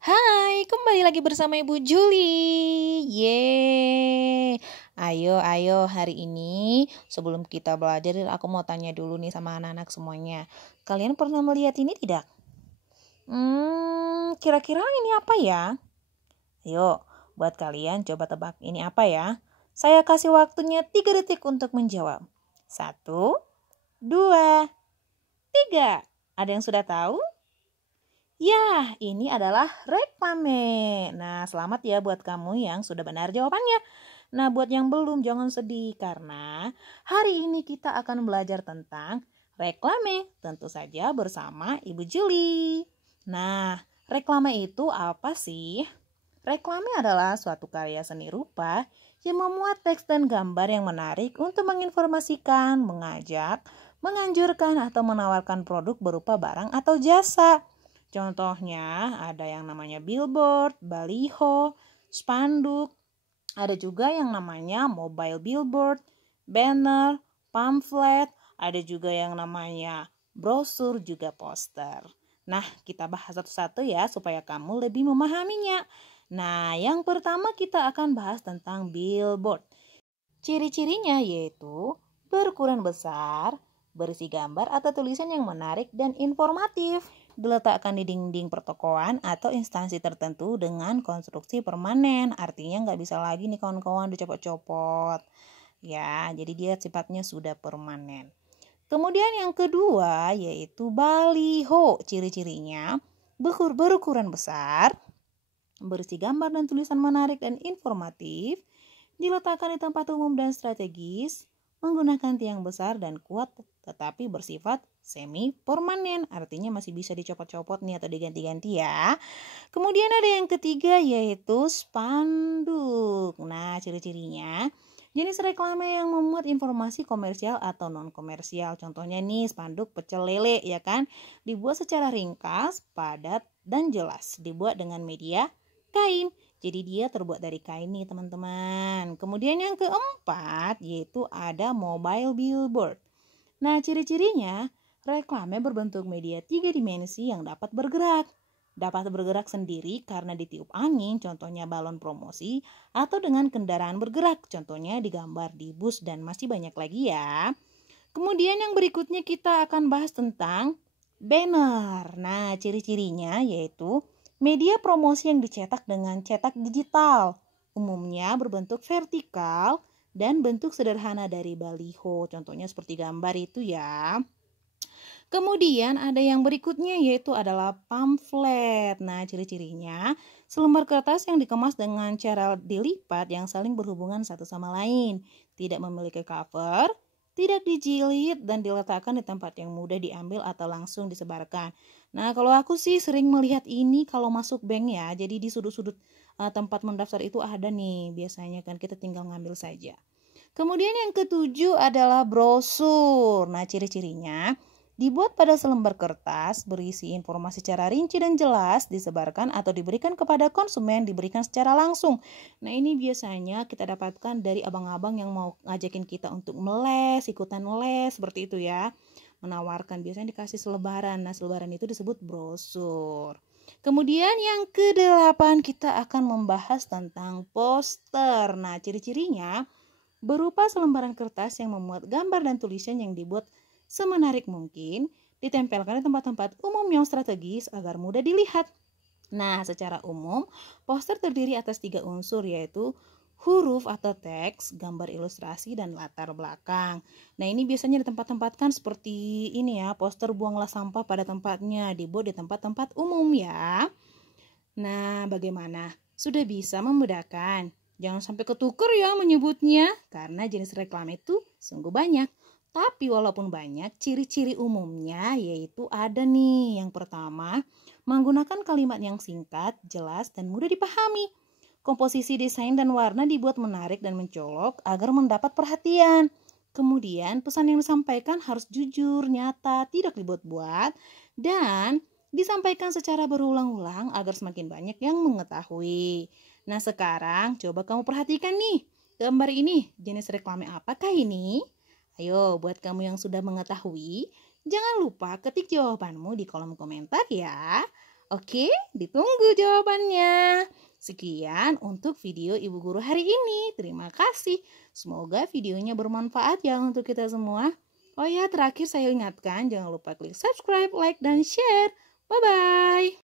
Hai, kembali lagi bersama Ibu Juli. Ayo hari ini sebelum kita belajar aku mau tanya dulu nih sama anak-anak semuanya. Kalian pernah melihat ini tidak? Kira-kira ini apa ya? Ayo, buat kalian coba tebak ini apa ya? Saya kasih waktunya 3 detik untuk menjawab. 1, 2, 3. Ada yang sudah tahu? Ya, ini adalah reklame. Nah, selamat ya buat kamu yang sudah benar jawabannya. Nah, buat yang belum jangan sedih karena hari ini kita akan belajar tentang reklame. Tentu saja bersama Ibu Juli. Nah, reklame itu apa sih? Reklame adalah suatu karya seni rupa yang memuat teks dan gambar yang menarik untuk menginformasikan, mengajak, menganjurkan, atau menawarkan produk berupa barang atau jasa. Contohnya ada yang namanya billboard, baliho, spanduk, ada juga yang namanya mobile billboard, banner, pamflet, ada juga yang namanya brosur, juga poster. Nah, kita bahas satu-satu ya supaya kamu lebih memahaminya. Nah, yang pertama kita akan bahas tentang billboard. Ciri-cirinya yaitu berukuran besar, berisi gambar atau tulisan yang menarik dan informatif, diletakkan di dinding pertokoan atau instansi tertentu dengan konstruksi permanen. Artinya nggak bisa lagi nih kawan-kawan dicopot-copot. Ya, jadi dia sifatnya sudah permanen. Kemudian yang kedua yaitu baliho. Ciri-cirinya berukuran besar, berisi gambar dan tulisan menarik dan informatif, diletakkan di tempat umum dan strategis, menggunakan tiang besar dan kuat tetapi bersifat semi permanen, artinya masih bisa dicopot-copot nih atau diganti-ganti ya. Kemudian ada yang ketiga yaitu spanduk. Nah, ciri-cirinya jenis reklame yang memuat informasi komersial atau non komersial. Contohnya nih spanduk pecel lele ya kan, dibuat secara ringkas, padat dan jelas, dibuat dengan media kain. Jadi dia terbuat dari kain nih teman-teman. Kemudian yang keempat yaitu ada mobile billboard. Nah, ciri-cirinya reklame berbentuk media 3 dimensi yang dapat bergerak. Dapat bergerak sendiri karena ditiup angin, contohnya balon promosi, atau dengan kendaraan bergerak, contohnya digambar di bus dan masih banyak lagi ya. Kemudian yang berikutnya kita akan bahas tentang banner. Nah, ciri-cirinya yaitu media promosi yang dicetak dengan cetak digital, umumnya berbentuk vertikal dan bentuk sederhana dari baliho, contohnya seperti gambar itu ya. Kemudian ada yang berikutnya yaitu adalah pamflet. Nah, ciri-cirinya selembar kertas yang dikemas dengan cara dilipat yang saling berhubungan satu sama lain, tidak memiliki cover, tidak dijilid dan diletakkan di tempat yang mudah diambil atau langsung disebarkan. Nah, kalau aku sih sering melihat ini kalau masuk bank ya. Jadi di sudut-sudut tempat mendaftar itu ada nih. Biasanya kan kita tinggal ngambil saja. Kemudian yang ketujuh adalah brosur. Nah, ciri-cirinya dibuat pada selembar kertas, berisi informasi secara rinci dan jelas, disebarkan atau diberikan kepada konsumen, diberikan secara langsung. Nah, ini biasanya kita dapatkan dari abang-abang yang mau ngajakin kita untuk meles, ikutan les, seperti itu ya. Menawarkan, biasanya dikasih selebaran. Nah, selebaran itu disebut brosur. Kemudian yang kedelapan kita akan membahas tentang poster. Nah, ciri-cirinya berupa selembaran kertas yang memuat gambar dan tulisan yang dibuat semenarik mungkin, ditempelkan di tempat-tempat umum yang strategis agar mudah dilihat. Nah, secara umum, poster terdiri atas 3 unsur yaitu huruf atau teks, gambar ilustrasi, dan latar belakang. Nah, ini biasanya ditempatkan seperti ini ya, poster buanglah sampah pada tempatnya, dibuat di tempat-tempat umum ya. Nah, bagaimana? Sudah bisa membedakan? Jangan sampai ketuker ya menyebutnya, karena jenis reklame itu sungguh banyak. Tapi walaupun banyak, ciri-ciri umumnya yaitu ada nih. Yang pertama, menggunakan kalimat yang singkat, jelas, dan mudah dipahami. Komposisi desain dan warna dibuat menarik dan mencolok agar mendapat perhatian. Kemudian, pesan yang disampaikan harus jujur, nyata, tidak dibuat-buat, dan disampaikan secara berulang-ulang agar semakin banyak yang mengetahui. Nah, sekarang coba kamu perhatikan nih. Gambar ini, jenis reklame apakah ini? Ayo, buat kamu yang sudah mengetahui, jangan lupa ketik jawabanmu di kolom komentar ya. Oke, ditunggu jawabannya. Sekian untuk video Ibu Guru hari ini. Terima kasih. Semoga videonya bermanfaat ya untuk kita semua. Oh ya, terakhir saya ingatkan jangan lupa klik subscribe, like, dan share. Bye-bye.